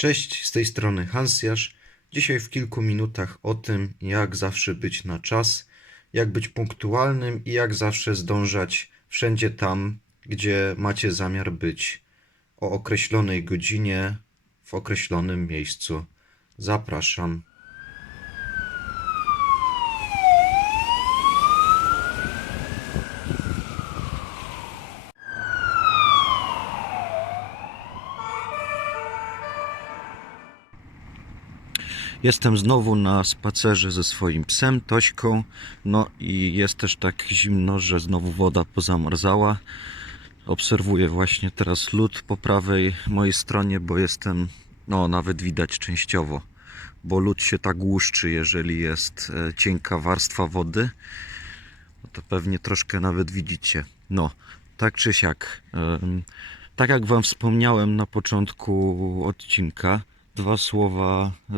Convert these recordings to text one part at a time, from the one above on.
Cześć, z tej strony Hansjasz. Dzisiaj w kilku minutach o tym, jak zawsze być na czas, jak być punktualnym i jak zawsze zdążać wszędzie tam, gdzie macie zamiar być o określonej godzinie w określonym miejscu. Zapraszam. Jestem znowu na spacerze ze swoim psem Tośką. No i jest też tak zimno, że znowu woda pozamarzała. Obserwuję właśnie teraz lód po prawej mojej stronie, bo jestem, no nawet widać częściowo, bo lód się tak łuszczy, jeżeli jest e, cienka warstwa wody. No to pewnie troszkę nawet widzicie. No, tak czy siak. Tak jak Wam wspomniałem na początku odcinka, dwa słowa e,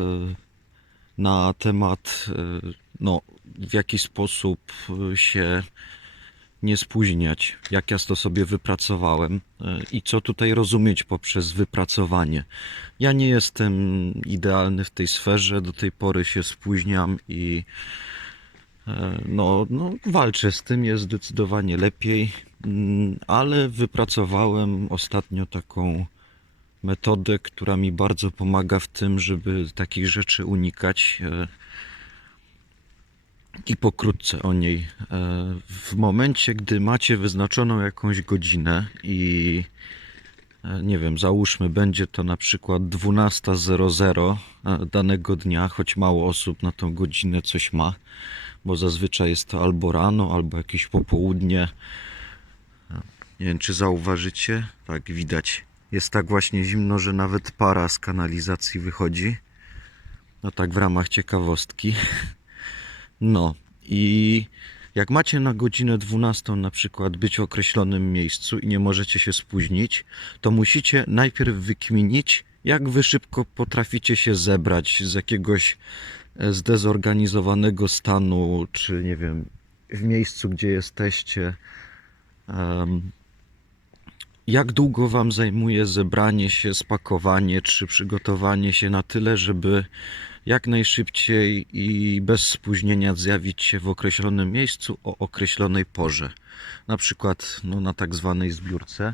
na temat, e, no, w jaki sposób e, się nie spóźniać, jak ja to sobie wypracowałem i co tutaj rozumieć poprzez wypracowanie. Ja nie jestem idealny w tej sferze, do tej pory się spóźniam i no, no, walczę z tym, jest zdecydowanie lepiej, mm, ale wypracowałem ostatnio taką metodę, która mi bardzo pomaga w tym, żeby takich rzeczy unikać. e, I pokrótce o niej. E, W momencie, gdy macie wyznaczoną jakąś godzinę i e, nie wiem, załóżmy, będzie to na przykład 12.00 e, danego dnia, choć mało osób na tą godzinę coś ma, bo zazwyczaj jest to albo rano, albo jakieś popołudnie. Nie wiem, czy zauważycie? Tak, widać. Jest tak właśnie zimno, że nawet para z kanalizacji wychodzi. No tak w ramach ciekawostki. No i jak macie na godzinę 12 na przykład być w określonym miejscu i nie możecie się spóźnić, to musicie najpierw wykminić, jak wy szybko potraficie się zebrać z jakiegoś e, zdezorganizowanego stanu, czy nie wiem, w miejscu, gdzie jesteście. Em, jak długo Wam zajmuje zebranie się, spakowanie czy przygotowanie się na tyle, żeby jak najszybciej i bez spóźnienia zjawić się w określonym miejscu o określonej porze? Na przykład no, na tak zwanej zbiórce.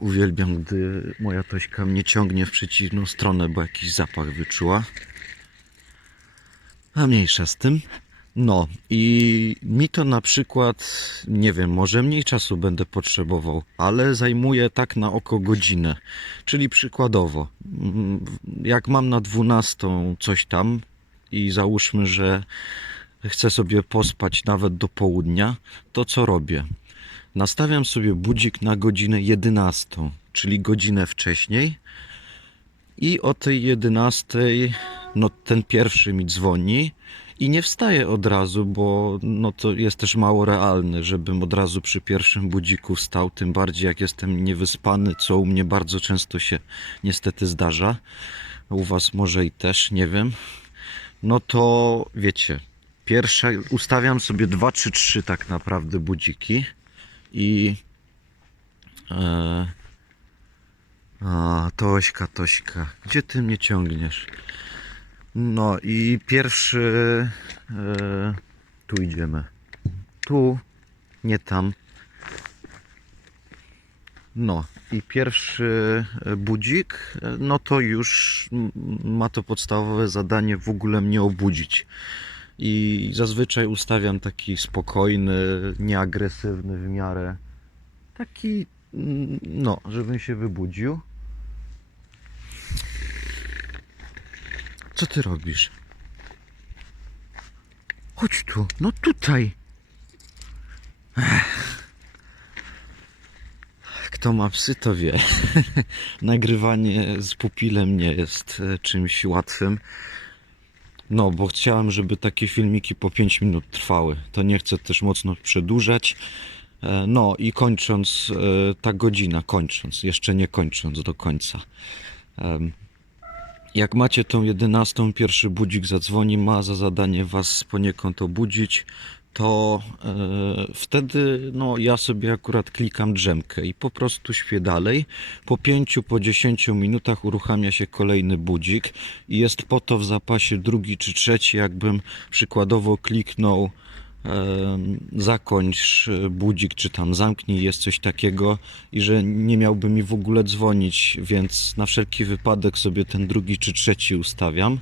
Uwielbiam, gdy moja Tośka mnie ciągnie w przeciwną stronę, bo jakiś zapach wyczuła. A mniejsza z tym. No i mi to na przykład, nie wiem, może mniej czasu będę potrzebował, ale zajmuje tak na oko godzinę. Czyli przykładowo, mm, jak mam na 12 coś tam i załóżmy, że chcę sobie pospać nawet do południa, to co robię? Nastawiam sobie budzik na godzinę 11, czyli godzinę wcześniej i o tej 11 no ten pierwszy mi dzwoni i nie wstaję od razu, bo no to jest też mało realne, żebym od razu przy pierwszym budziku wstał, tym bardziej jak jestem niewyspany, co u mnie bardzo często się niestety zdarza. U was może i też, nie wiem. No to wiecie, pierwsze ustawiam sobie dwa czy trzy tak naprawdę budziki i e, a, Tośka, Tośka, gdzie ty mnie ciągniesz? No i pierwszy. E, tu idziemy. Tu, nie tam. No i pierwszy e, budzik, e, no to już ma to podstawowe zadanie w ogóle mnie obudzić. I zazwyczaj ustawiam taki spokojny, nieagresywny w miarę. Taki, mm, no, żebym się wybudził. Co ty robisz? Chodź tu, no tutaj. Ech. Kto ma psy, to wie. Nagrywanie z pupilem nie jest e, czymś łatwym. No, bo chciałem, żeby takie filmiki po 5 minut trwały. To nie chcę też mocno przedłużać. E, No i kończąc e, ta godzina, kończąc, jeszcze nie kończąc do końca. Jak macie tą 11, pierwszy budzik zadzwoni, ma za zadanie was poniekąd obudzić, to e, wtedy no, ja sobie akurat klikam drzemkę i po prostu śpię dalej. Po 5, po 10 minutach uruchamia się kolejny budzik i jest po to w zapasie drugi czy trzeci, jakbym przykładowo kliknął zakończ e, budzik, czy tam zamknij, jest coś takiego i że nie miałby mi w ogóle dzwonić, więc na wszelki wypadek sobie ten drugi czy trzeci ustawiam.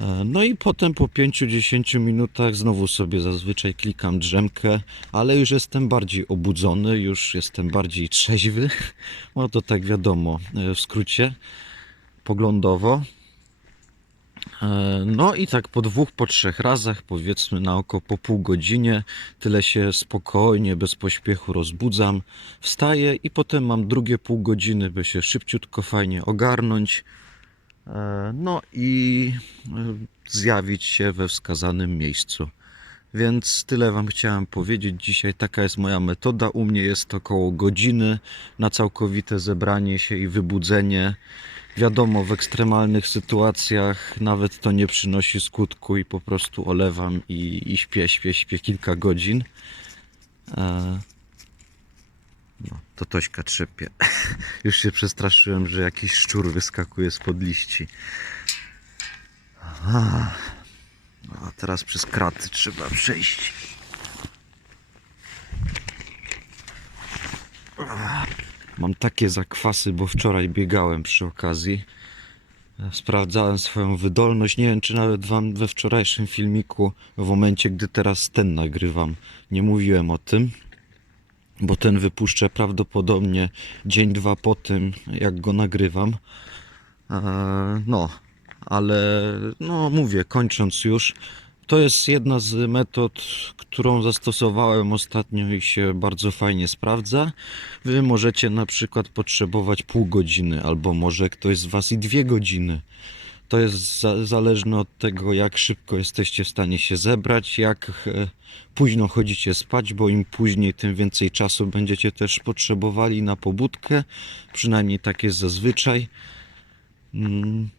E, No i potem po 5-10 minutach znowu sobie zazwyczaj klikam drzemkę, ale już jestem bardziej obudzony, już jestem bardziej trzeźwy. No to tak wiadomo, e, w skrócie, poglądowo. E, No i tak po dwóch, po trzech razach, powiedzmy na oko po pół godzinie, tyle się spokojnie, bez pośpiechu rozbudzam, wstaję i potem mam drugie pół godziny, by się szybciutko, fajnie ogarnąć. E, No i e, zjawić się we wskazanym miejscu. Więc tyle Wam chciałem powiedzieć. Dzisiaj taka jest moja metoda. U mnie jest około godziny na całkowite zebranie się i wybudzenie. Wiadomo, w ekstremalnych sytuacjach nawet to nie przynosi skutku i po prostu olewam i, i śpię, śpię, śpię kilka godzin. E, No, to Tośka trzepie. Już się przestraszyłem, że jakiś szczur wyskakuje spod liści. A, a teraz przez kraty trzeba przejść. Mam takie zakwasy, bo wczoraj biegałem przy okazji. Sprawdzałem swoją wydolność. Nie wiem, czy nawet wam we wczorajszym filmiku, w momencie, gdy teraz ten nagrywam, nie mówiłem o tym bo ten wypuszczę prawdopodobnie dzień, dwa po tym, jak go nagrywam. Eee, No, ale no mówię, kończąc już, to jest jedna z metod, którą zastosowałem ostatnio i się bardzo fajnie sprawdza. Wy możecie na przykład potrzebować pół godziny, albo może ktoś z Was i dwie godziny. To jest za, zależne od tego, jak szybko jesteście w stanie się zebrać, jak e, późno chodzicie spać, bo im później, tym więcej czasu będziecie też potrzebowali na pobudkę. Przynajmniej tak jest zazwyczaj.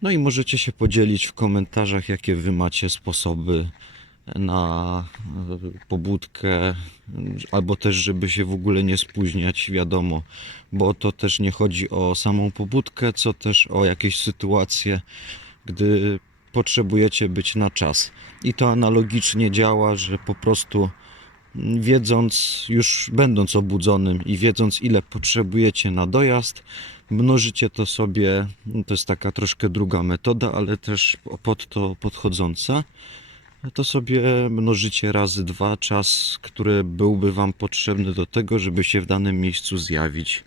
No i możecie się podzielić w komentarzach, jakie wy macie sposoby na e, pobudkę, albo też, żeby się w ogóle nie spóźniać, wiadomo, bo to też nie chodzi o samą pobudkę, co też o jakieś sytuacje, gdy potrzebujecie być na czas. I to analogicznie działa, że po prostu wiedząc, już będąc obudzonym i wiedząc, ile potrzebujecie na dojazd, mnożycie to sobie. To jest taka troszkę druga metoda, ale też pod to podchodząca. To sobie mnożycie razy dwa czas, który byłby Wam potrzebny do tego, żeby się w danym miejscu zjawić.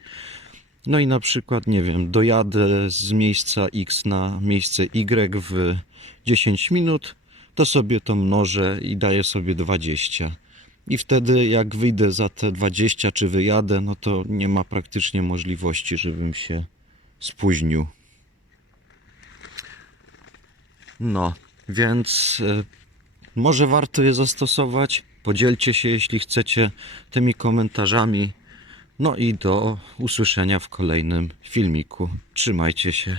No i na przykład, nie wiem, dojadę z miejsca X na miejsce Y w 10 minut, to sobie to mnożę i daję sobie 20. I wtedy, jak wyjdę za te 20, czy wyjadę, no to nie ma praktycznie możliwości, żebym się spóźnił. No, więc e, może warto je zastosować. Podzielcie się, jeśli chcecie, tymi komentarzami. No i do usłyszenia w kolejnym filmiku. Trzymajcie się.